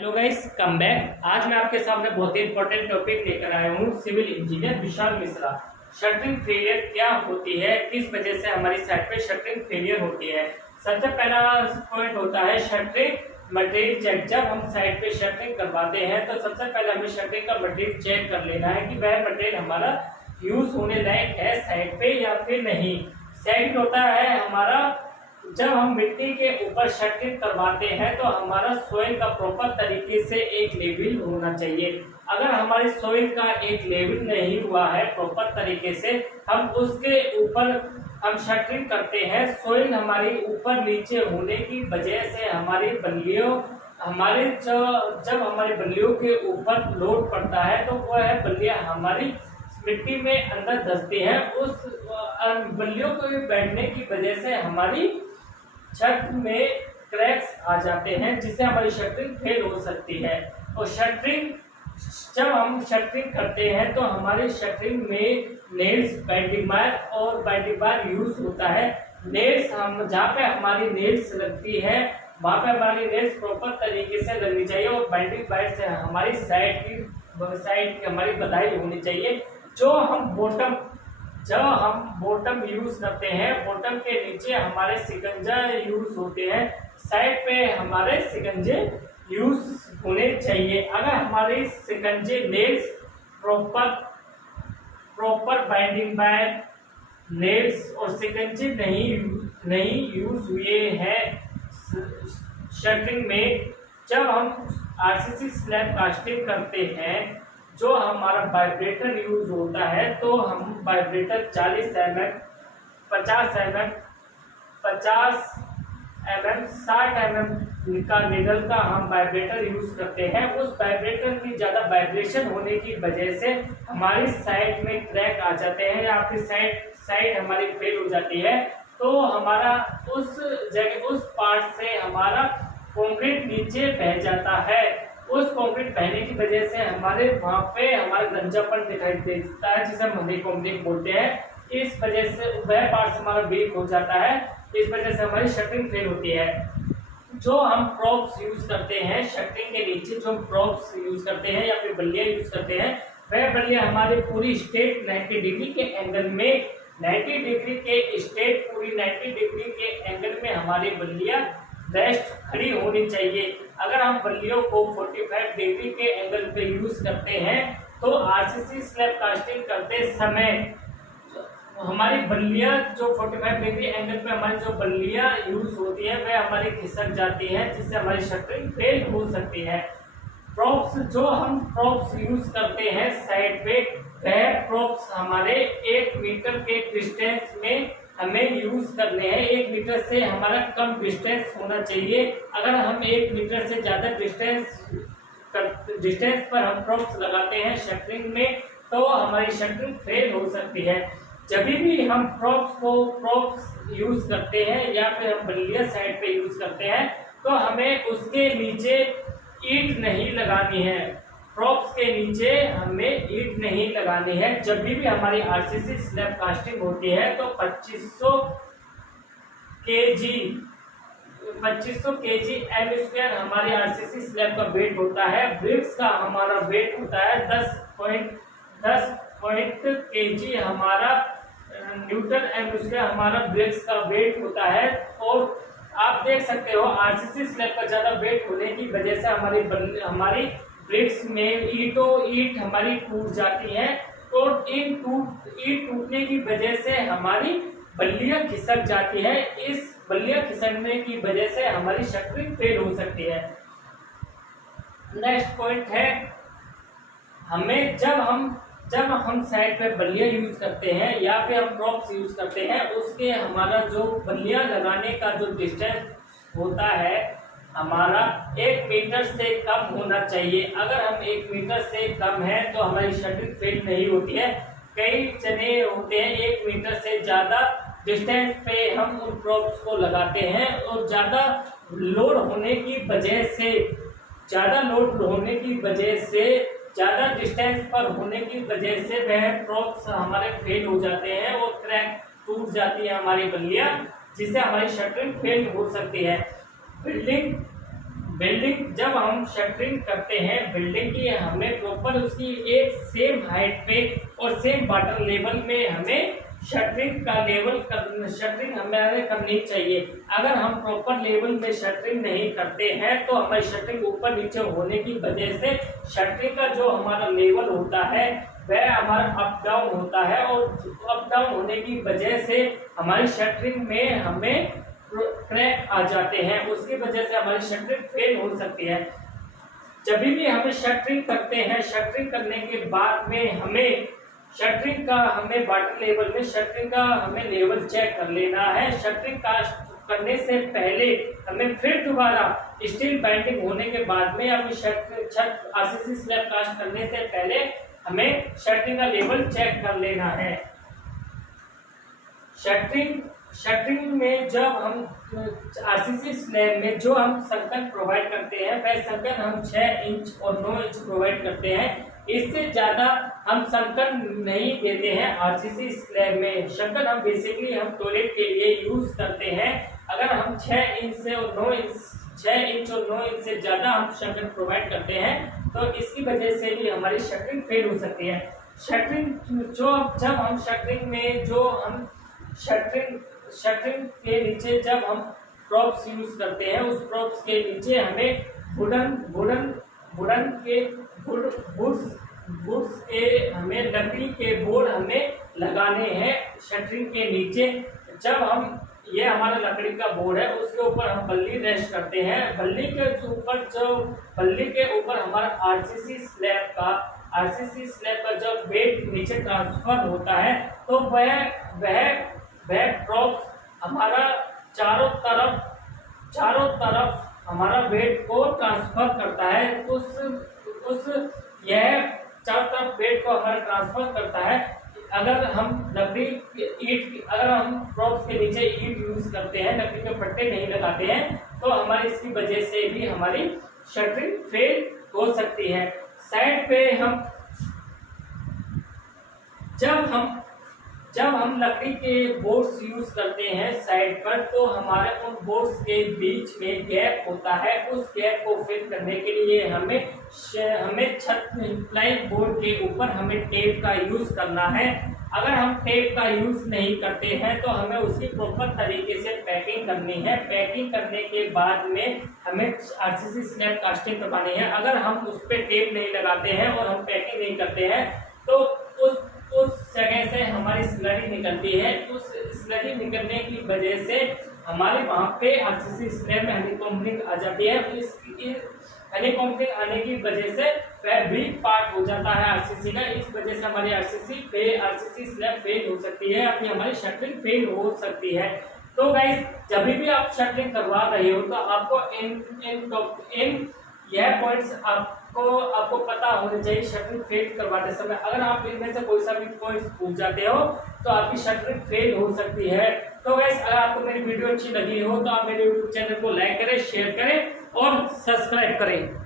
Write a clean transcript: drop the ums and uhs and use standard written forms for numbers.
Hello guys, come back. आज मैं आपके सामने बहुत ही इंपॉर्टेंट टॉपिक लेकर आया हूँ। Civil engineer Vishal Mishra, shuttering failure क्या होती है, किस वजह से हमारी साइट पे शटरिंग फेलियर होती है। सबसे पहला पॉइंट होता है शटरिंग मटेरियल चेक। जब हम साइट पे शटरिंग करवाते हैं तो सबसे पहले हमें शटरिंग का मटेरियल चेक कर लेना है कि वह मटेरियल हमारा यूज होने लायक है साइट पे या फिर नहीं। सेकंड होता है हमारा, जब हम मिट्टी के ऊपर शटरिंग करवाते हैं तो हमारा सोइल का प्रॉपर तरीके से एक लेवल होना चाहिए। अगर हमारे सोइल का एक लेवल नहीं हुआ है प्रॉपर तरीके से, हम उसके ऊपर हम शटरिंग करते हैं, सोइल हमारी ऊपर नीचे होने की वजह से हमारी बल्लियों जब हमारी बल्लियों के ऊपर लोड पड़ता है तो वह बल्लियां हमारी मिट्टी में अंदर धंसती है। उस बल्लियों को बैठने की वजह से हमारी छत में क्रैक्स आ जाते हैं, जिससे हमारी शटरिंग फेल हो सकती है। और जब हम शटरिंग करते हैं तो हमारे शटरिंग में नेल्स, बाइंडिंग बार और बाइंडिंग बार यूज होता है। नेल्स हम जहाँ पे हमारी नेल्स लगती है वहाँ पे हमारी नेल्स प्रॉपर तरीके से लगनी चाहिए और बाइंडिंग बार से हमारी साइड की हमारी बधाई होनी चाहिए। जब हम बॉटम यूज करते हैं, बॉटम के नीचे हमारे सिकंजा यूज होते हैं, साइड पे हमारे सिकंजे यूज होने चाहिए। अगर हमारे सिकंजे nails proper binding bye nails और सिकंजे नहीं यूज हुए हैं शटरिंग में, जब हम आरसीसी स्लैब कास्टिंग करते हैं, जो हमारा वाइब्रेटर यूज होता है, तो हम वाइब्रेटर 40 mm, 50 mm, 60 mm का निडल का हम वाइब्रेटर यूज करते हैं। उस वाइब्रेटर की ज्यादा वाइब्रेशन होने की वजह से हमारी साइड में क्रैक आ जाते हैं या फिर साइड हमारी फेल हो जाती है। तो हमारा उस पार्ट से हमारा कंक्रीट नीचे बह जाता है। उस कंक्रीट बहने की वजह से हमारे वहाँ पे हमारा गंजापन दिखाई देता है, जिसे हम कंक्रीट बोलते हैं। इस वजह से वह पार्ट हमारा वीक हो जाता है, इस वजह से हमारी शटरिंग फेल होती है। जो हम प्रॉप्स यूज करते हैं शटरिंग के नीचे, जो हम प्रॉप्स यूज करते हैं या फिर बल्लियां यूज करते हैं, वह बल्लियां हमारी पूरी स्ट्रेट 90 डिग्री के एंगल में 90 डिग्री के एंगल में हमारी बल्लियां रेस्ट खड़ी होनी चाहिए। अगर हम बल्लियों को 45 डिग्री के एंगल पे यूज करते हैं तो आरसीसी स्लैब कास्टिंग करते समय हमारी बल्लियां जो 45 डिग्री एंगल पे हमारी जो बल्लियां यूज होती है वह हमारी खिसक जाती है, जिससे हमारी शटरिंग फेल हो सकती है। जो हम प्रॉप्स यूज करते हैं साइड पे, वह प्रॉप्स हमारे 1 मीटर के डिस्टेंस में हमें यूज करने हैं। 1 मीटर से हमारा कम डिस्टेंस होना चाहिए। अगर हम 1 मीटर से ज्यादा डिस्टेंस पर हम प्रॉप्स लगाते हैं शटरिंग में तो हमारी शटरिंग फेल हो सकती है। जब भी हम प्रॉप्स यूज करते हैं या फिर हम बल्लियां साइड पे यूज करते हैं तो हमें उसके नीचे ईंट नहीं लगानी है। प्रॉप्स के नीचे हमें ईंट नहीं लगानी है। जब भी हमारी आरसीसी स्लैब कास्टिंग होती है तो 2500 केजी m² हमारी आरसीसी स्लैब का वेट होता है। ब्रिक्स का हमारा वेट होता है 10 केजी हमारा न्यूटन m² हमारा ब्रिक्स का वेट होता है। और आप देख सकते हो आरसीसी स्लैब का ज्यादा वेट होने की वजह से हमारी ब्रिक्स में ईंट हमारी टूट जाती है और ईंट टूटने की वजह से हमारी बल्लियां खिसक जाती है। इस बल्लियां खिसकने की वजह से हमारी शटरिंग फेल हो सकती है। नेक्स्ट पॉइंट है, हमें जब हम साइड पे बल्लियां यूज करते हैं या फिर हम प्रॉप्स यूज करते हैं, उसके हमारा जो बल्लियां लगाने का जो डिस्टेंस होता है हमारा 1 मीटर से कम होना चाहिए। अगर हम 1 मीटर से कम है तो हमारी शटरिंग फेल नहीं होती है। कई जने होते हैं 1 मीटर से ज्यादा डिस्टेंस पे हम उन प्रॉप्स को लगाते हैं और ज्यादा लोड होने की वजह से ज्यादा डिस्टेंस पर होने की वजह से वह प्रॉप्स हमारे फेल हो जाते हैं और क्रैक टूट जाती है हमारी बल्लियां, जिससे हमारी शटरिंग फेल हो सकती है। बिल्डिंग जब हम शटरिंग करते हैं बिल्डिंग की, हमें प्रॉपर उसकी एक सेम हाइट पे और सेम वाटर लेवल में हमें शटरिंग हमें करनी चाहिए। अगर हम प्रॉपर लेवल में शटरिंग नहीं करते हैं तो हमारी शटरिंग ऊपर नीचे होने की वजह से शटरिंग का जो हमारा लेवल होता है वह हमारा अप डाउन होता है, और अप डाउन होने की वजह से हमारी शटरिंग में हमें क्रैक आ जाते हैं, उसकी वजह से हमारी शटरिंग फेल हो सकती है। जब भी हमें शटरिंग करते हैं, शटरिंग करने के बाद में हमें वाटर लेवल में शटरिंग का हमें लेवल चेक कर लेना है। शटरिंग कास्ट करने से पहले हमें फिर दोबारा स्टील बाइंडिंग होने के बाद में अपनी छत आरसीसी स्लैब कास्ट करने से पहले हमें शटरिंग का लेवल चेक कर लेना है। शटरिंग में जब हम आरसीसी स्लैब में जो हम संकन प्रोवाइड करते हैं वह संकन हम 6 इंच और 9 इंच प्रोवाइड करते हैं। इससे ज्यादा हम संकन नहीं देते हैं आरसीसी स्लैब में। संकन हम बेसिकली हम टॉयलेट के लिए यूज करते हैं। अगर हम 6 इंच और 9 इंच से ज्यादा हम शटरिंग प्रोवाइड करते हैं तो इसकी वजह से भी हमारी शटरिंग फेल हो सकती है। जब हम शटरिंग में शटरिंग के नीचे जब हम प्रॉप्स यूज करते हैं, उस प्रॉप्स के नीचे हमें वुड्स के हमें लकड़ी के बोर्ड हमें लगाने हैं शटरिंग के नीचे। जब हम ये हमारा लकड़ी का बोर्ड है उसके ऊपर हम बल्ली रेस्ट करते हैं। बल्ली के ऊपर हमारा आरसीसी स्लैब का जब वेट नीचे ट्रांसफर होता है तो वह प्रॉप हमारा चारों तरफ हमारा वेट को ट्रांसफर करता है। यह चारों तरफ वेट को हमारा ट्रांसफर करता है। अगर हम प्रॉप्स के नीचे ईंट यूज करते हैं, लकड़ी के फट्टे नहीं लगाते हैं, तो हमारी इसकी वजह से भी हमारी शटरिंग फेल हो सकती है। साइड पे जब हम लकड़ी के बोर्ड्स यूज करते हैं साइड पर, तो हमारे उन बोर्ड्स के बीच में गैप होता है। उस गैप को फिल करने के लिए हमें छत प्लाई बोर्ड के ऊपर हमें टेप का यूज करना है। अगर हम टेप का यूज नहीं करते हैं तो हमें उसकी प्रॉपर तरीके से पैकिंग करनी है। पैकिंग करने के बाद में हमें आरसीसी स्लैब कास्टिंग करवानी है। अगर हम उस पर टेप नहीं लगाते हैं और हम पैकिंग नहीं करते हैं तो उस जगह से हमारी स्लरी निकलती है। उस स्लरी निकलने की वजह से हमारे वहाँ पे आरसीसी स्लैब में हनीकॉम्बिंग आ जाती है। हनीकॉम्बिंग आने की वजह से वह वीक पार्ट हो जाता है आरसीसी का। इस वजह से हमारी आरसीसी स्लैब फेल हो सकती है, अपनी हमारी शटरिंग फेल हो सकती है। तो गाइस, जब भी आप शटरिंग करवा रहे हो तो आपको यह पॉइंट्स आपको पता होने चाहिए शटरिंग फेल करवाते समय। अगर आप इनमें से कोई सा भी पॉइंट्स भूल जाते हो तो आपकी शटरिंग फेल हो सकती है। तो गाइस, अगर आपको मेरी वीडियो अच्छी लगी हो तो आप मेरे YouTube चैनल को लाइक करें, शेयर करें और सब्सक्राइब करें।